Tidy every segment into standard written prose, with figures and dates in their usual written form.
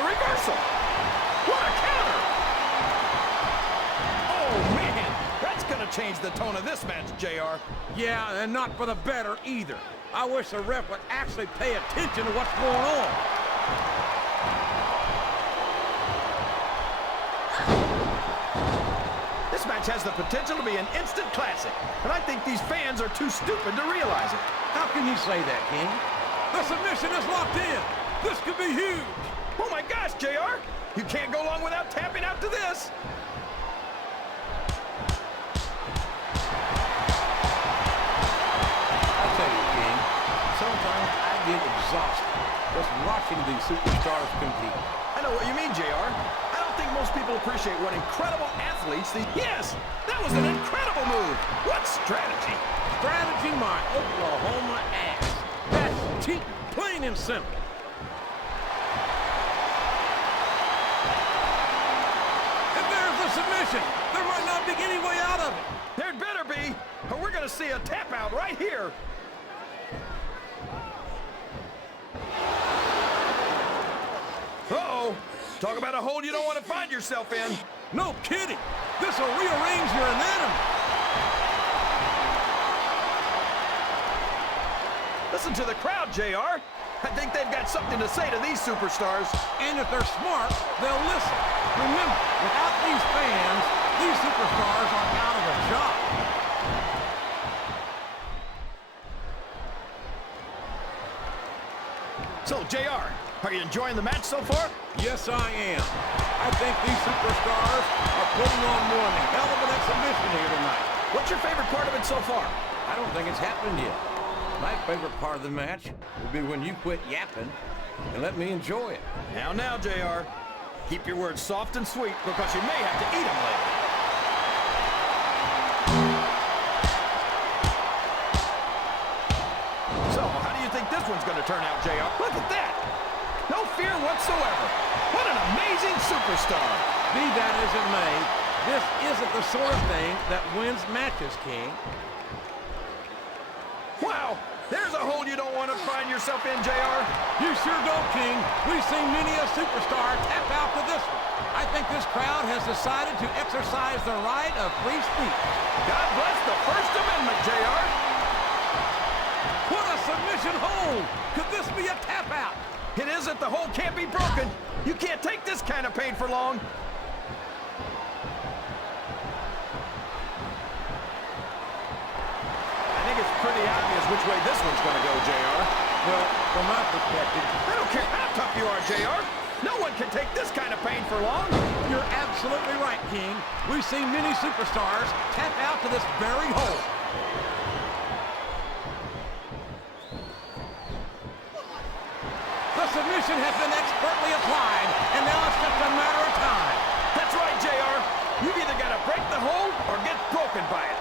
a reversal. What a counter. Oh, man. That's going to change the tone of this match, JR. Yeah, and not for the better either. I wish the ref would actually pay attention to what's going on. This match has the potential to be an instant classic, but I think these fans are too stupid to realize it. How can you say that, King? The submission is locked in. This could be huge. Oh my gosh, JR! You can't go long without tapping out to this. I tell you, King, sometimes I get exhausted just watching these superstars compete. I know what you mean, JR. I don't think most people appreciate what incredible athletes these... Yes! That was an incredible move! What strategy? Strategy, my Oklahoma ass. That's cheating, plain and simple. And there's the submission. There might not be any way out of it. There'd better be, or we're gonna see a tap out right here. Uh-oh. Talk about a hole you don't want to find yourself in. No kidding. This will rearrange your anatomy. Listen to the crowd, JR. I think they've got something to say to these superstars. And if they're smart, they'll listen. Remember, without these fans, these superstars are out of a job. So, JR, are you enjoying the match so far? Yes, I am. I think these superstars are putting on one hell of an exhibition here tonight. What's your favorite part of it so far? I don't think it's happened yet. My favorite part of the match will be when you quit yapping and let me enjoy it. Now, JR. Keep your words soft and sweet because you may have to eat them later. So, how do you think this one's going to turn out, JR? Look at that! No fear whatsoever. What an amazing superstar. Be that as it may, this isn't the sort of thing that wins matches, King. Wow! There's a hole you don't want to find yourself in, JR. You sure don't, King. We've seen many a superstar tap out to this one. I think this crowd has decided to exercise the right of free speech. God bless the First Amendment, JR. What a submission hold! Could this be a tap out? It isn't. The hole can't be broken. You can't take this kind of pain for long. Pretty obvious which way this one's going to go, JR. Well, from my perspective... I don't care how tough you are, JR. No one can take this kind of pain for long. You're absolutely right, King. We've seen many superstars tap out to this very hole. The submission has been expertly applied, and now it's just a matter of time. That's right, JR. You've either got to break the hole or get broken by it.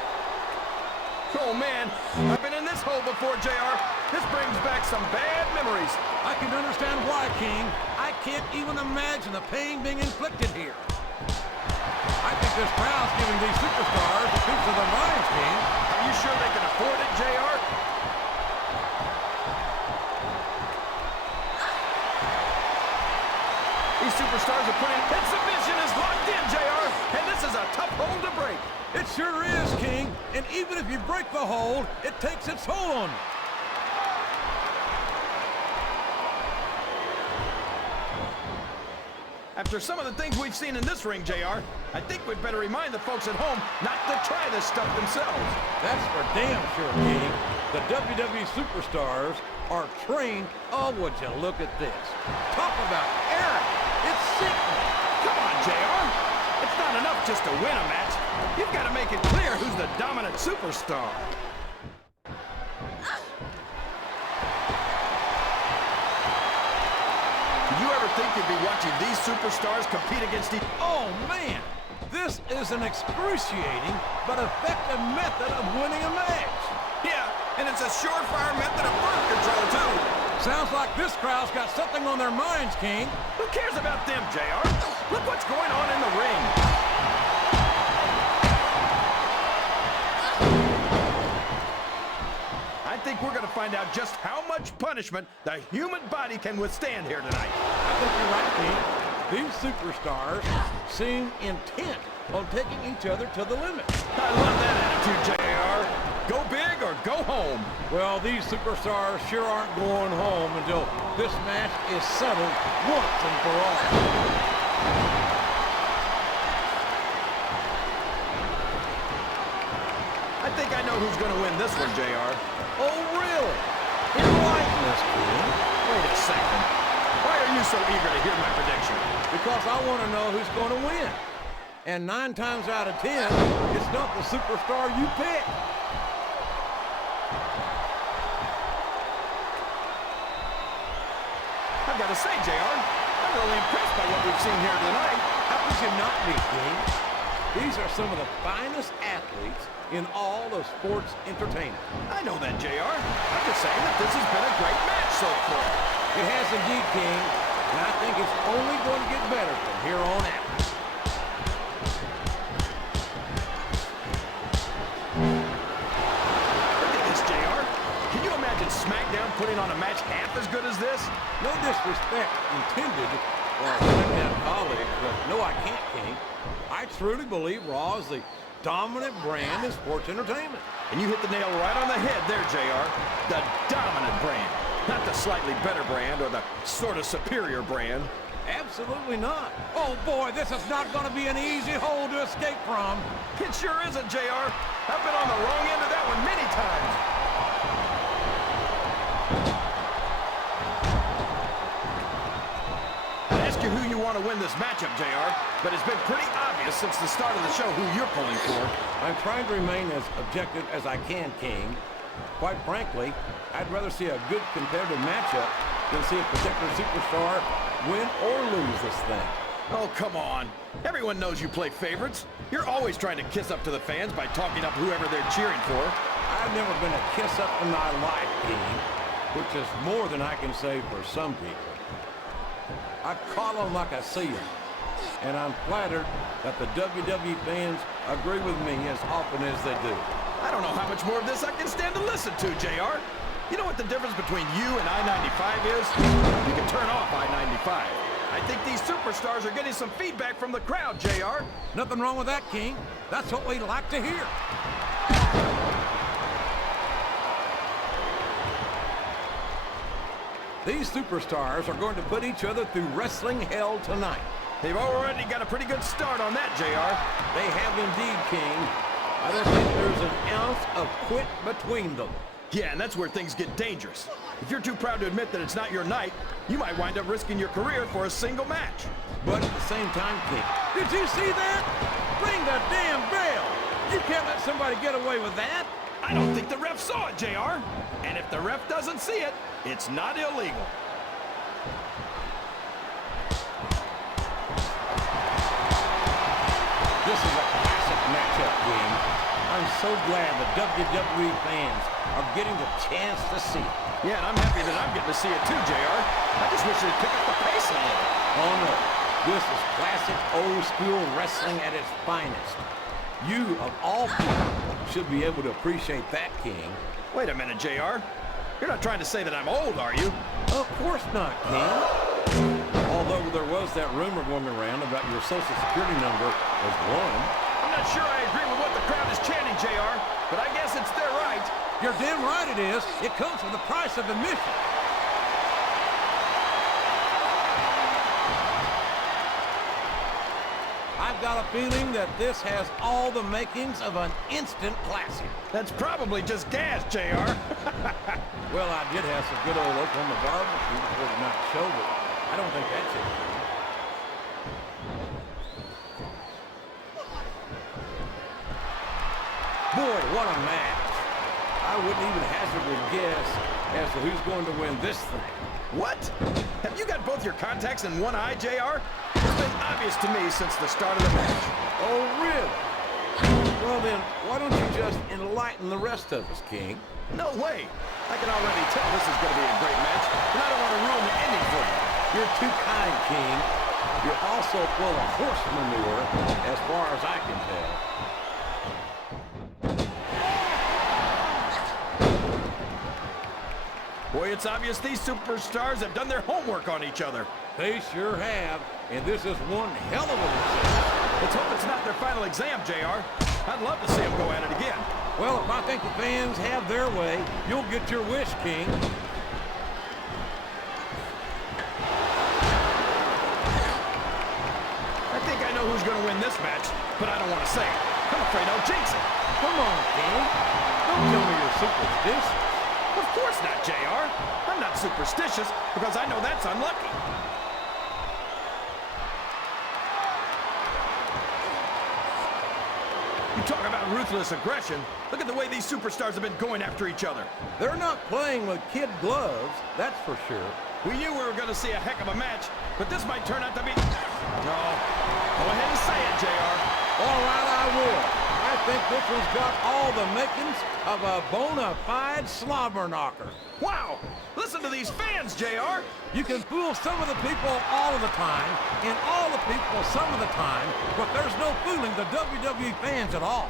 Oh, man. I've been in this hole before, JR. This brings back some bad memories. I can understand why, King. I can't even imagine the pain being inflicted here. I think this crowd's giving these superstars a piece of their minds, King. Are you sure they can afford it, JR? These superstars are putting... That submission is locked in, JR. And this is a tough hole to break. It sure is, King. And even if you break the hold, it takes its toll on you. After some of the things we've seen in this ring, JR, I think we'd better remind the folks at home not to try this stuff themselves. That's for damn sure, King. The WWE superstars are trained. Oh, would you look at this. Talk about arrogant. It's sickening. Come on, JR. It's not enough just to win a match. You've got to make it clear who's the dominant superstar. Did you ever think you'd be watching these superstars compete against each... Oh, man. This is an excruciating but effective method of winning a match. Yeah, and it's a surefire method of birth control, too. Sounds like this crowd's got something on their minds, King. Who cares about them, JR? Look what's going on in the ring. I think we're going to find out just how much punishment the human body can withstand here tonight. I think you're right, King. These superstars seem intent on taking each other to the limit. I love that attitude, JR. Go big or go home. Well, these superstars sure aren't going home until this match is settled once and for all. I think I know who's going to win this one, JR. Oh, really? Enlighten us, King. Wait a second. Why are you so eager to hear my prediction? Because I want to know who's going to win. And 9 times out of 10, it's not the superstar you pick. I've got to say, JR, I'm really impressed by what we've seen here tonight. How could you not be, King? These are some of the finest athletes in all of sports entertainment. I know that, JR. I'm just saying that this has been a great match so far. It has indeed, King, and I think it's only going to get better from here on out. Look at this, JR. Can you imagine SmackDown putting on a match half as good as this? No disrespect intended for our SmackDown colleagues, but no, I can't, King. I truly believe Raw is the dominant brand in sports entertainment. And you hit the nail right on the head there, JR. The dominant brand. Not the slightly better brand or the sort of superior brand. Absolutely not. Oh, boy, this is not going to be an easy hole to escape from. It sure isn't, JR. I've been on the wrong end of that one many times. I ask you who you want to win this matchup, JR, but it's been pretty obvious since the start of the show who you're pulling for. I'm trying to remain as objective as I can, King. Quite frankly, I'd rather see a good competitive matchup than see a particular superstar win or lose this thing. Oh, come on. Everyone knows you play favorites. You're always trying to kiss up to the fans by talking up whoever they're cheering for. I've never been a kiss up in my life, King, which is more than I can say for some people. I call them like I see them, and I'm flattered that the WWE fans agree with me as often as they do. I don't know how much more of this I can stand to listen to, JR. You know what the difference between you and I-95 is? You can turn off I-95. I think these superstars are getting some feedback from the crowd, JR. Nothing wrong with that, King. That's what we like to hear. These superstars are going to put each other through wrestling hell tonight. They've already got a pretty good start on that, JR. They have indeed, King. I don't think there's an ounce of quit between them. Yeah, and that's where things get dangerous. If you're too proud to admit that it's not your night, you might wind up risking your career for a single match. But at the same time, King, did you see that? Ring the damn bell! You can't let somebody get away with that. I don't think the ref saw it, JR. And if the ref doesn't see it, it's not illegal. This is a classic matchup, King. I'm so glad the WWE fans are getting the chance to see it. Yeah, and I'm happy that I'm getting to see it too, JR. I just wish they'd pick up the pace a little. Oh, no. This is classic old-school wrestling at its finest. You, of all people, should be able to appreciate that, King. Wait a minute, JR. You're not trying to say that I'm old, are you? Of course not, King. Although there was that rumor going around about your Social Security number as one. I'm not sure I agree with what the crowd is chanting, JR, but I guess it's their right. You're damn right it is. It comes with the price of admission. I've got a feeling that this has all the makings of an instant classic. That's probably just gas, JR. Well, I did have some good old Oklahoma barbecue before the night show, but I don't think that's it. Boy, what a match. I wouldn't even hazard a guess as to who's going to win this thing. What? Have you got both your contacts in one eye, JR? It's been obvious to me since the start of the match. Oh, really? Well, then, why don't you just enlighten the rest of us, King? No way. I can already tell this is going to be a great match, and I don't want to ruin the ending for you. You're too kind, King. You're also full of horse manure, as far as I can tell. Boy, it's obvious these superstars have done their homework on each other. They sure have, and this is one hell of a mistake. Let's hope it's not their final exam, JR. I'd love to see them go at it again. Well, if I think the fans have their way, you'll get your wish, King. I think I know who's going to win this match, but I don't want to say it. I'm afraid I'll jinx it. Come on, King. Don't tell me you're superstitious. Of course not, JR. I'm not superstitious because I know that's unlucky. You talk about ruthless aggression. Look at the way these superstars have been going after each other. They're not playing with kid gloves, that's for sure. We knew we were going to see a heck of a match, but this might turn out to be... No. Go ahead and say it, JR. All right, I will. I think this one's got all the makings of a bona fide slobber knocker. Wow! Listen to these fans, JR. You can fool some of the people all of the time, and all the people some of the time, but there's no fooling the WWE fans at all.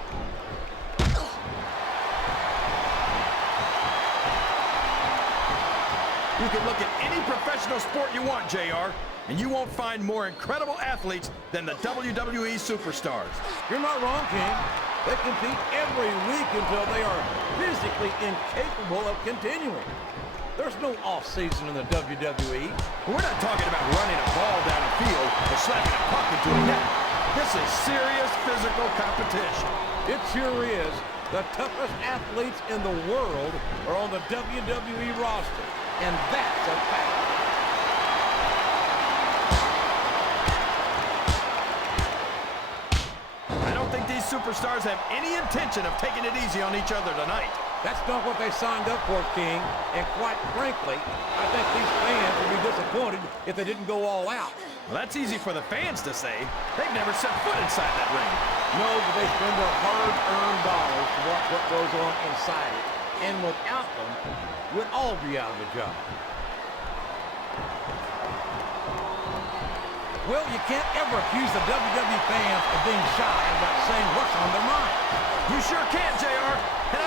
You can look at any professional sport you want, JR, and you won't find more incredible athletes than the WWE superstars. You're not wrong, King. They compete every week until they are physically incapable of continuing. There's no off-season in the WWE. We're not talking about running a ball down a field or slapping a puck into a net. This is serious physical competition. It sure is. The toughest athletes in the world are on the WWE roster, and that's a fact. I don't think these superstars have any intention of taking it easy on each other tonight. That's not what they signed up for, King. And quite frankly, I think these fans would be disappointed if they didn't go all out. Well, that's easy for the fans to say. They've never set foot inside that ring. No, but they spend their hard-earned dollars to watch what goes on inside it. And without them, we'd all be out of a job. Well, you can't ever accuse the WWE fans of being shy about saying what's on their mind. You sure can, JR. And